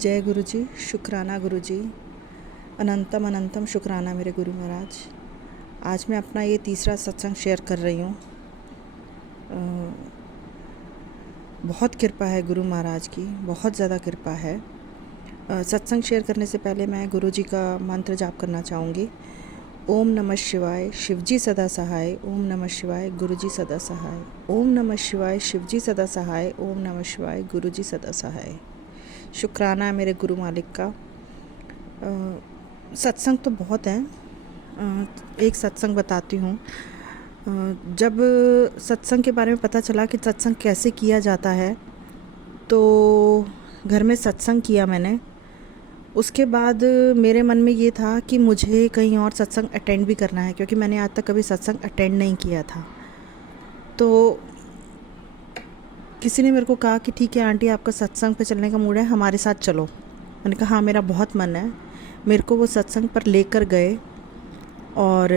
जय गुरु जी, शुक्राना गुरु जी, अनंतम अनंतम शुक्राना मेरे गुरु महाराज। आज मैं अपना ये तीसरा सत्संग शेयर कर रही हूँ। बहुत कृपा है गुरु महाराज की, बहुत ज़्यादा कृपा है। सत्संग शेयर करने से पहले मैं गुरु जी का मंत्र जाप करना चाहूँगी। ओम नमः शिवाय, शिवजी सदा सहाय। ओम नमः शिवाय, गुरु जी सदा सहाय। ओम नमः शिवाय, शिवजी सदा सहाय। ओम नमः शिवाय, गुरु जी सदा सहाय। शुक्राना है मेरे गुरु मालिक का। सत्संग तो बहुत हैं। एक सत्संग बताती हूँ। जब सत्संग के बारे में पता चला कि सत्संग कैसे किया जाता है, तो घर में सत्संग किया मैंने। उसके बाद मेरे मन में ये था कि मुझे कहीं और सत्संग अटेंड भी करना है, क्योंकि मैंने आज तक कभी सत्संग अटेंड नहीं किया था। तो किसी ने मेरे को कहा कि ठीक है आंटी, आपका सत्संग पे चलने का मूड है, हमारे साथ चलो। मैंने कहा हाँ, मेरा बहुत मन है। मेरे को वो सत्संग पर लेकर गए, और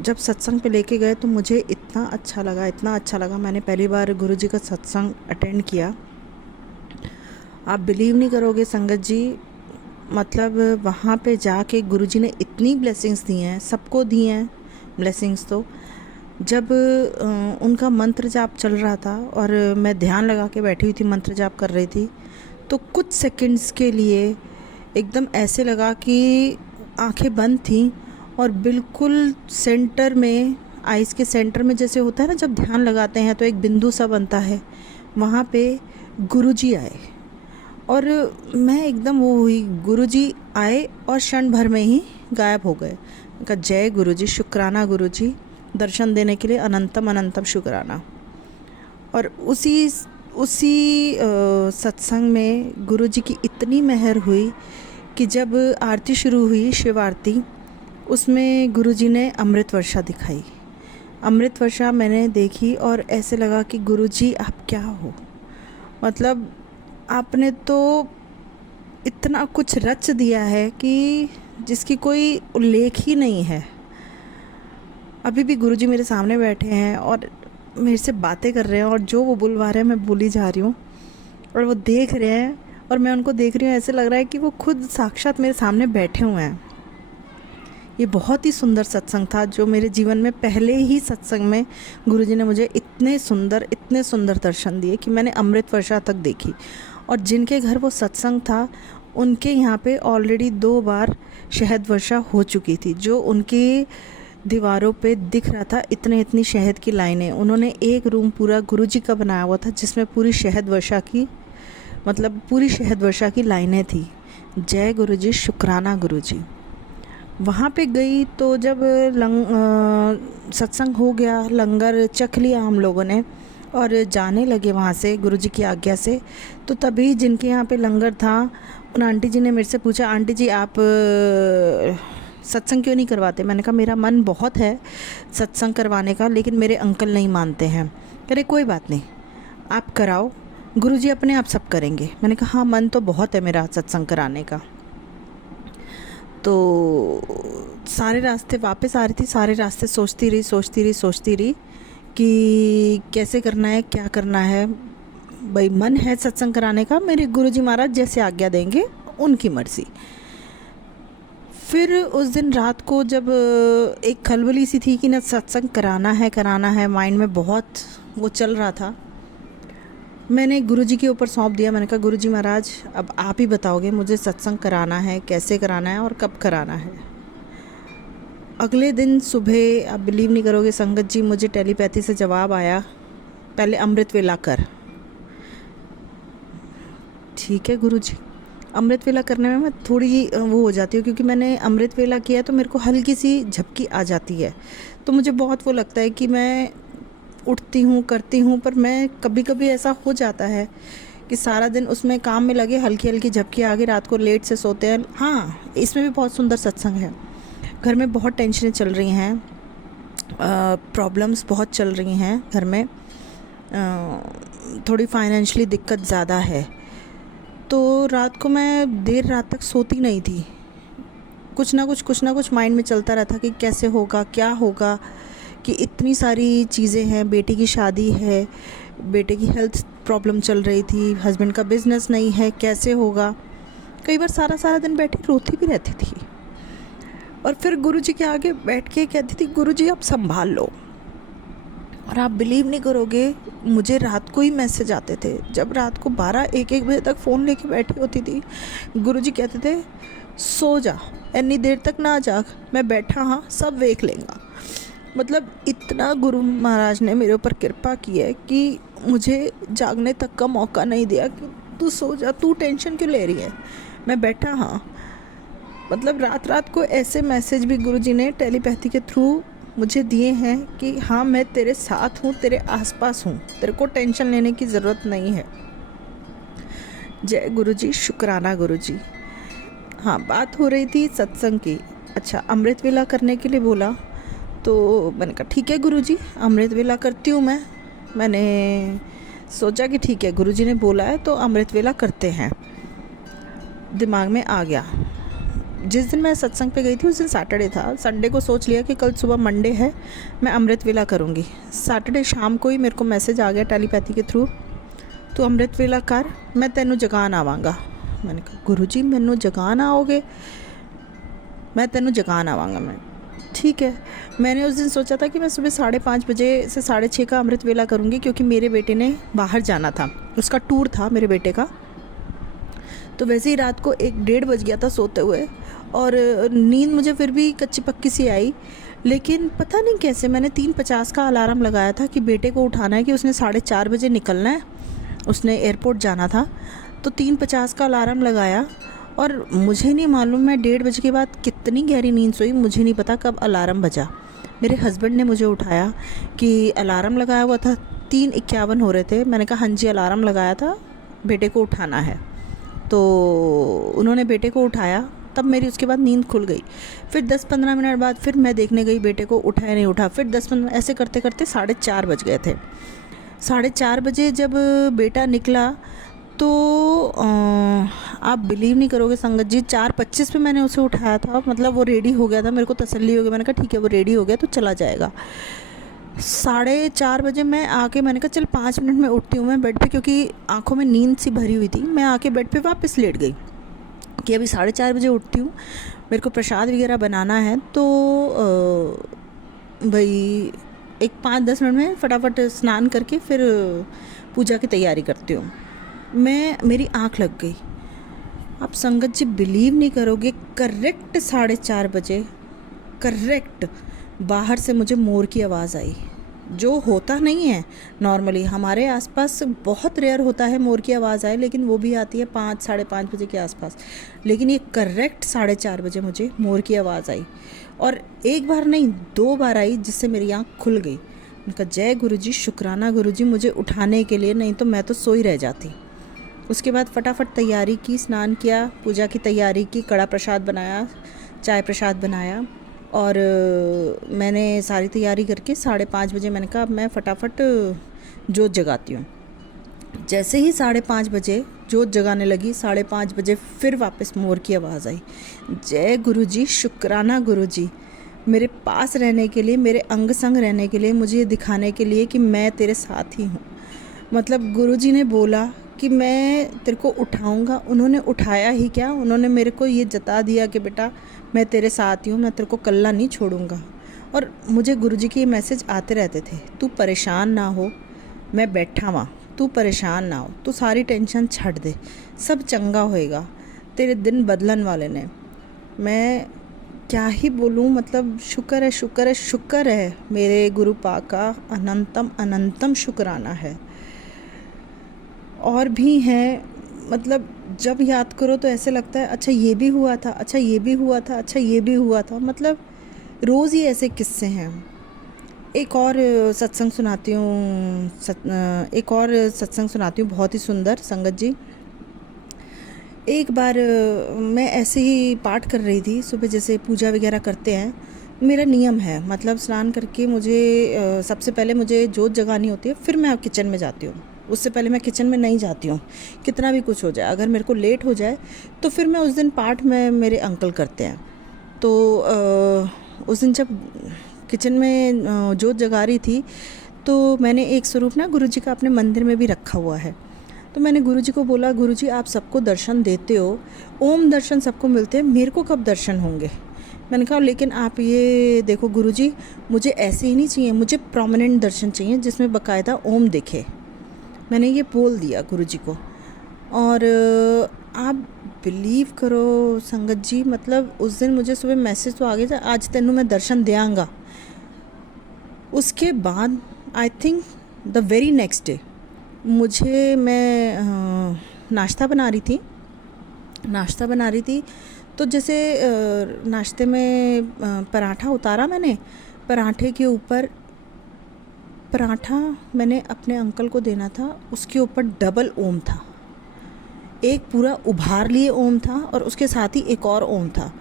जब सत्संग पे लेके गए तो मुझे इतना अच्छा लगा, इतना अच्छा लगा। मैंने पहली बार गुरुजी का सत्संग अटेंड किया। आप बिलीव नहीं करोगे संगत जी, मतलब वहाँ पे जाके गुरुजी ने इतनी ब्लेसिंग्स दी हैं, सबको दी हैं ब्लेसिंग्स। तो जब उनका मंत्र जाप चल रहा था और मैं ध्यान लगा के बैठी हुई थी, मंत्र जाप कर रही थी, तो कुछ सेकंड्स के लिए एकदम ऐसे लगा कि आंखें बंद थीं और बिल्कुल सेंटर में, आइज़ के सेंटर में जैसे होता है ना जब ध्यान लगाते हैं तो एक बिंदु सा बनता है, वहाँ पे गुरुजी आए और मैं एकदम वो हुई। गुरुजी आए और क्षण भर में ही गायब हो गए। कहा जय गुरुजी, शुक्राना गुरुजी, दर्शन देने के लिए अनंतम अनंतम शुक्राना। और उसी सत्संग में गुरुजी की इतनी मेहर हुई कि जब आरती शुरू हुई, शिव आरती, उसमें गुरुजी ने अमृत वर्षा दिखाई। अमृत वर्षा मैंने देखी और ऐसे लगा कि गुरुजी आप क्या हो, मतलब आपने तो इतना कुछ रच दिया है कि जिसकी कोई उल्लेख ही नहीं है। अभी भी गुरुजी मेरे सामने बैठे हैं और मेरे से बातें कर रहे हैं, और जो वो बुलवा रहे हैं मैं बोली जा रही हूँ, और वो देख रहे हैं और मैं उनको देख रही हूँ। ऐसे लग रहा है कि वो खुद साक्षात मेरे सामने बैठे हुए हैं। ये बहुत ही सुंदर सत्संग था, जो मेरे जीवन में पहले ही सत्संग में गुरुजी ने मुझे इतने सुंदर दर्शन दिए कि मैंने अमृत वर्षा तक देखी। और जिनके घर वो सत्संग था उनके यहाँ पे ऑलरेडी 2 बार शहद वर्षा हो चुकी थी, जो उनकी दीवारों पे दिख रहा था। इतनी शहद की लाइनें, उन्होंने एक रूम पूरा गुरुजी का बनाया हुआ था जिसमें पूरी शहद वर्षा की, मतलब पूरी शहद वर्षा की लाइनें थी। जय गुरुजी, शुक्राना गुरुजी। वहाँ पे गई तो जब सत्संग हो गया, लंगर चख लिया हम लोगों ने और जाने लगे वहाँ से गुरुजी की आज्ञा से। तो तभी जिनके यहाँ पे लंगर था, उन आंटी जी ने मेरे से पूछा, आंटी जी आप सत्संग क्यों नहीं करवाते? मैंने कहा मेरा मन बहुत है सत्संग करवाने का, लेकिन मेरे अंकल नहीं मानते हैं। कह रहे कोई बात नहीं, आप कराओ, गुरुजी अपने आप सब करेंगे। मैंने कहा हाँ, मन तो बहुत है मेरा सत्संग कराने का। तो सारे रास्ते वापस आ रही थी, सारे रास्ते सोचती रही कि कैसे करना है, क्या करना है। भाई मन है सत्संग कराने का, मेरे गुरुजी महाराज जैसे आज्ञा देंगे, उनकी मर्ज़ी। फिर उस दिन रात को जब एक खलबली सी थी कि ना सत्संग कराना है, माइंड में बहुत वो चल रहा था। मैंने गुरुजी के ऊपर सौंप दिया। मैंने कहा गुरुजी महाराज अब आप ही बताओगे मुझे सत्संग कराना है, कैसे कराना है और कब कराना है। अगले दिन सुबह, आप बिलीव नहीं करोगे संगत जी, मुझे टेलीपैथी से जवाब आया, पहले अमृत वेला कर। ठीक है गुरुजी। अमृत वेला करने में मैं थोड़ी वो हो जाती हूँ, क्योंकि मैंने अमृत वेला किया तो मेरे को हल्की सी झपकी आ जाती है। तो मुझे बहुत वो लगता है कि मैं उठती हूँ, करती हूँ, पर मैं कभी कभी ऐसा हो जाता है कि सारा दिन उसमें काम में लगे, हल्की हल्की झपकी आ गई, रात को लेट से सोते हैं। हाँ, इसमें भी बहुत सुंदर सत्संग है। घर में बहुत टेंशनें चल रही हैं, प्रॉब्लम्स बहुत चल रही हैं घर में, थोड़ी फाइनेंशियली दिक्कत ज़्यादा है। तो रात को मैं देर रात तक सोती नहीं थी। कुछ ना कुछ माइंड में चलता रहता कि कैसे होगा, क्या होगा, कि इतनी सारी चीज़ें हैं। बेटी की शादी है, बेटे की हेल्थ प्रॉब्लम चल रही थी, हस्बैंड का बिज़नेस नहीं है, कैसे होगा। कई बार सारा सारा दिन बैठी रोती भी रहती थी, और फिर गुरुजी के आगे बैठ के कहती थी, गुरुजी आप संभाल लो। और आप बिलीव नहीं करोगे, मुझे रात को ही मैसेज आते थे। जब रात को 12-1 बजे तक फ़ोन लेके बैठी होती थी, गुरुजी कहते थे सो जा, इतनी देर तक ना जाग, मैं बैठा हाँ, सब देख लेंगा। मतलब इतना गुरु महाराज ने मेरे ऊपर कृपा की है कि मुझे जागने तक का मौका नहीं दिया कि तू सो जा, तू टेंशन क्यों ले रही है, मैं बैठा हाँ। मतलब रात रात को ऐसे मैसेज भी गुरुजी ने टेलीपैथी के थ्रू मुझे दिए हैं कि हाँ मैं तेरे साथ हूँ, तेरे आसपास हूँ, तेरे को टेंशन लेने की ज़रूरत नहीं है। जय गुरुजी, शुक्राना गुरुजी। हाँ, बात हो रही थी सत्संग की। अच्छा, अमृत वेला करने के लिए बोला, तो मैंने कहा ठीक है गुरुजी, अमृत वेला करती हूँ मैंने सोचा कि ठीक है गुरुजी ने बोला है तो अमृत वेला करते हैं, दिमाग में आ गया। जिस दिन मैं सत्संग पे गई थी उस दिन सैटरडे था। संडे को सोच लिया कि कल सुबह मंडे है, मैं अमृत वेला करूँगी। सैटरडे शाम को ही मेरे को मैसेज आ गया टेलीपैथी के थ्रू, तो अमृत वेला कर, मैं तेनू जगान आवांगा। मैंने कहा गुरुजी मैनू जगान आओगे? मैं तेनू जगान आवांगा। मैं ठीक है। मैंने उस दिन सोचा था कि मैं सुबह 5:30 बजे से 6:30 का अमृत वेला करूँगी, क्योंकि मेरे बेटे ने बाहर जाना था, उसका टूर था मेरे बेटे का। तो वैसे ही रात को 1-1:30 बज गया था सोते हुए, और नींद मुझे फिर भी कच्ची पक्की सी आई। लेकिन पता नहीं कैसे मैंने 3:50 का अलार्म लगाया था कि बेटे को उठाना है, कि उसने 4:30 बजे निकलना है, उसने एयरपोर्ट जाना था। तो 3:50 का अलार्म लगाया, और मुझे नहीं मालूम मैं 1:30 बजे के बाद कितनी गहरी नींद सोई, मुझे नहीं पता कब अलार्म बजा। मेरे हस्बैंड ने मुझे उठाया कि अलार्म लगाया हुआ था, 3:51 हो रहे थे। मैंने कहा हाँ जी अलार्म लगाया था, बेटे को उठाना है। तो उन्होंने बेटे को उठाया, तब मेरी उसके बाद नींद खुल गई। फिर 10-15 मिनट बाद फिर मैं देखने गई बेटे को उठा या नहीं उठा, फिर 10-15 ऐसे करते करते 4:30 बज गए थे। 4:30 बजे जब बेटा निकला तो आप बिलीव नहीं करोगे संगत जी, 4:25 पे मैंने उसे उठाया था। मतलब वो रेडी हो गया था, मेरे को तसल्ली हो गई, मैंने कहा ठीक है वो रेडी हो गया तो चला जाएगा। 4:30 बजे मैं आके मैंने कहा चल 5 मिनट में उठती हूँ मैं बेड पे, क्योंकि आंखों में नींद सी भरी हुई थी। मैं आके बेड पे वापस लेट गई कि अभी 4:30 बजे उठती हूँ, मेरे को प्रसाद वगैरह बनाना है, तो भाई एक 5-10 मिनट में फटाफट स्नान करके फिर पूजा की तैयारी करती हूँ। मेरी आँख लग गई। आप संगत जी बिलीव नहीं करोगे, करेक्ट 4:30 बजे करेक्ट बाहर से मुझे मोर की आवाज़ आई, जो होता नहीं है नॉर्मली, हमारे आसपास बहुत रेयर होता है मोर की आवाज़ आए, लेकिन वो भी आती है 5-5:30 बजे के आसपास। लेकिन ये करेक्ट 4:30 बजे मुझे मोर की आवाज़ आई, और एक बार नहीं 2 बार आई, जिससे मेरी आँख खुल गई। मैंने कहा जय गुरुजी, शुक्राना गुरुजी मुझे उठाने के लिए, नहीं तो मैं तो सोई रह जाती। उसके बाद फटाफट तैयारी की, स्नान किया, पूजा की तैयारी की, कड़ा प्रसाद बनाया, चाय प्रसाद बनाया, और मैंने सारी तैयारी करके 5:30 बजे मैंने कहा अब मैं फटाफट जोत जगाती हूँ। जैसे ही 5:30 बजे जोत जगाने लगी, 5:30 बजे फिर वापस मोर की आवाज़ आई। जय गुरुजी, शुक्राना गुरुजी मेरे पास रहने के लिए, मेरे अंग संग रहने के लिए, मुझे ये दिखाने के लिए कि मैं तेरे साथ ही हूँ। मतलब गुरुजी ने बोला कि मैं तेरे को उठाऊंगा। उन्होंने उठाया ही क्या, उन्होंने मेरे को ये जता दिया कि बेटा मैं तेरे साथ ही हूँ, मैं तेरे को कल्ला नहीं छोड़ूंगा। और मुझे गुरुजी के ये मैसेज आते रहते थे, तू परेशान ना हो, मैं बैठा वहाँ, तू परेशान ना हो, तू सारी टेंशन छੱਡ दे, सब चंगा होएगा, तेरे दिन बदलन वाले ने। मैं क्या ही बोलूँ, मतलब शुक्र है शुक्र है शुक्र है मेरे गुरु पाक का, अनंतम अनंतम शुक्राना है। और भी हैं, मतलब जब याद करो तो ऐसे लगता है अच्छा ये भी हुआ था, अच्छा ये भी हुआ था, अच्छा ये भी हुआ था। मतलब रोज़ ही ऐसे किस्से हैं। एक और सत्संग सुनाती हूँ बहुत ही सुंदर संगत जी। एक बार मैं ऐसे ही पाठ कर रही थी सुबह, जैसे पूजा वगैरह करते हैं, मेरा नियम है, मतलब स्नान करके मुझे सबसे पहले मुझे जोत जगानी होती है, फिर मैं किचन में जाती हूँ। उससे पहले मैं किचन में नहीं जाती हूँ, कितना भी कुछ हो जाए। अगर मेरे को लेट हो जाए तो फिर मैं उस दिन पाठ में मेरे अंकल करते हैं, तो उस दिन जब किचन में जोत जगा रही थी तो मैंने एक स्वरूप ना गुरुजी का अपने मंदिर में भी रखा हुआ है। तो मैंने गुरुजी को बोला, गुरुजी आप सबको दर्शन देते हो, ओम दर्शन सबको मिलते हैं, मेरे को कब दर्शन होंगे? मैंने कहा लेकिन आप ये देखो गुरुजी, मुझे ऐसे ही नहीं चाहिए, मुझे प्रोमिनेंट दर्शन चाहिए जिसमें बाकायदा ओम दिखे। मैंने ये बोल दिया गुरुजी को। और आप बिलीव करो संगत जी, मतलब उस दिन मुझे सुबह मैसेज तो आ गया था, आज तेनू मैं दर्शन देंगा। उसके बाद I think the very next day मैं नाश्ता बना रही थी तो जैसे नाश्ते में पराठा उतारा मैंने, पराठे के ऊपर पराठा मैंने अपने अंकल को देना था, उसके ऊपर डबल ओम था, एक पूरा उभार लिए ओम था और उसके साथ ही एक और ओम था।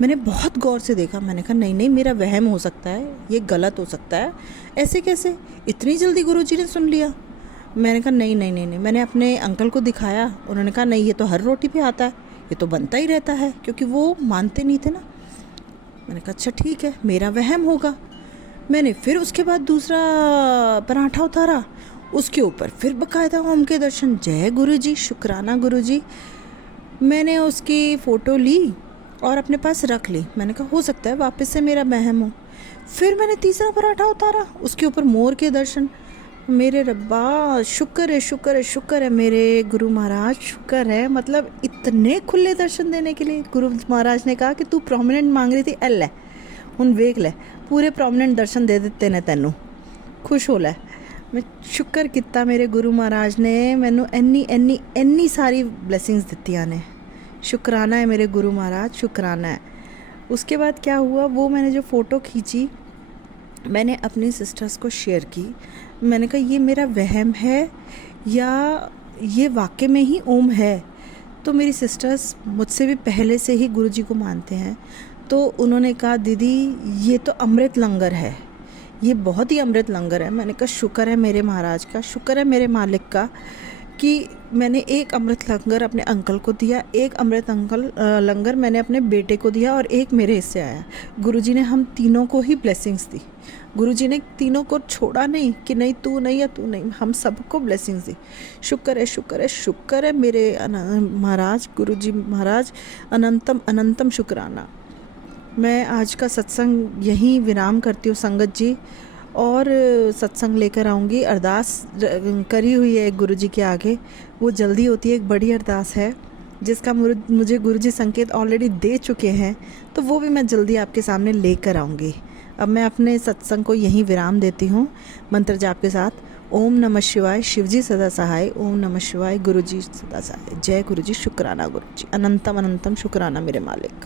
मैंने बहुत गौर से देखा, मैंने कहा नहीं मेरा वहम हो सकता है, ये गलत हो सकता है, ऐसे कैसे इतनी जल्दी गुरुजी ने सुन लिया। मैंने कहा नहीं, मैंने अपने अंकल को दिखाया, उन्होंने कहा नहीं ये तो हर रोटी पे आता है, ये तो बनता ही रहता है, क्योंकि वो मानते नहीं थे ना। मैंने कहा अच्छा ठीक है, मेरा वहम होगा। मैंने फिर उसके बाद दूसरा पराठा उतारा, उसके ऊपर फिर बाकायदा ओम के दर्शन, जय गुरुजी, शुक्राना गुरुजी। मैंने उसकी फ़ोटो ली और अपने पास रख ली। मैंने कहा हो सकता है वापस से मेरा वहम हो। फिर मैंने तीसरा पराठा उतारा, उसके ऊपर मोर के दर्शन। मेरे रब्बा, शुक्र है मेरे गुरु महाराज, शुक्र है, मतलब इतने खुले दर्शन देने के लिए। गुरु महाराज ने कहा कि तू प्रोमिनेंट मांग रही थी, एल लै हुण वेख लै, पूरे प्रोमिनेंट दर्शन दे दिते ने तैनू, खुश हो लै। मैं शुक्र किया मेरे गुरु महाराज ने मैनू इन्नी सारी ब्लैसिंग्स दित्तियां ने। शुक्राना है मेरे गुरु महाराज, शुक्राना है। उसके बाद क्या हुआ, वो मैंने जो फ़ोटो खींची मैंने अपनी सिस्टर्स को शेयर की। मैंने कहा ये मेरा वहम है या ये वाकई में ही ओम है। तो मेरी सिस्टर्स मुझसे भी पहले से ही गुरुजी को मानते हैं, तो उन्होंने कहा दीदी ये तो अमृत लंगर है, ये बहुत ही अमृत लंगर है। मैंने कहा शुक्र है मेरे महाराज का, शुक्र है मेरे मालिक का कि मैंने एक अमृत लंगर अपने अंकल को दिया, एक अमृत लंगर मैंने अपने बेटे को दिया और एक मेरे हिस्से आया। गुरुजी ने हम तीनों को ही ब्लेसिंग्स दी। गुरुजी ने तीनों को छोड़ा नहीं कि नहीं तू नहीं या तू नहीं, हम सबको ब्लेसिंग्स दी। शुक्र है मेरे महाराज, गुरुजी महाराज, अनंतम शुक्राना। मैं आज का सत्संग यहीं विराम करती हूँ संगत जी, और सत्संग लेकर आऊँगी। अरदास करी हुई है एक गुरुजी के आगे, वो जल्दी होती है, एक बड़ी अरदास है जिसका मुझे गुरुजी संकेत ऑलरेडी दे चुके हैं, तो वो भी मैं जल्दी आपके सामने लेकर आऊँगी। अब मैं अपने सत्संग को यहीं विराम देती हूँ मंत्र जाप के साथ। ओम नमः शिवाय, शिवजी सदा सहाय। ओम नमः शिवाय, गुरुजी सदा सहाय। जय गुरुजी, शुक्राना गुरुजी, अनंतम शुक्राना मेरे मालिक।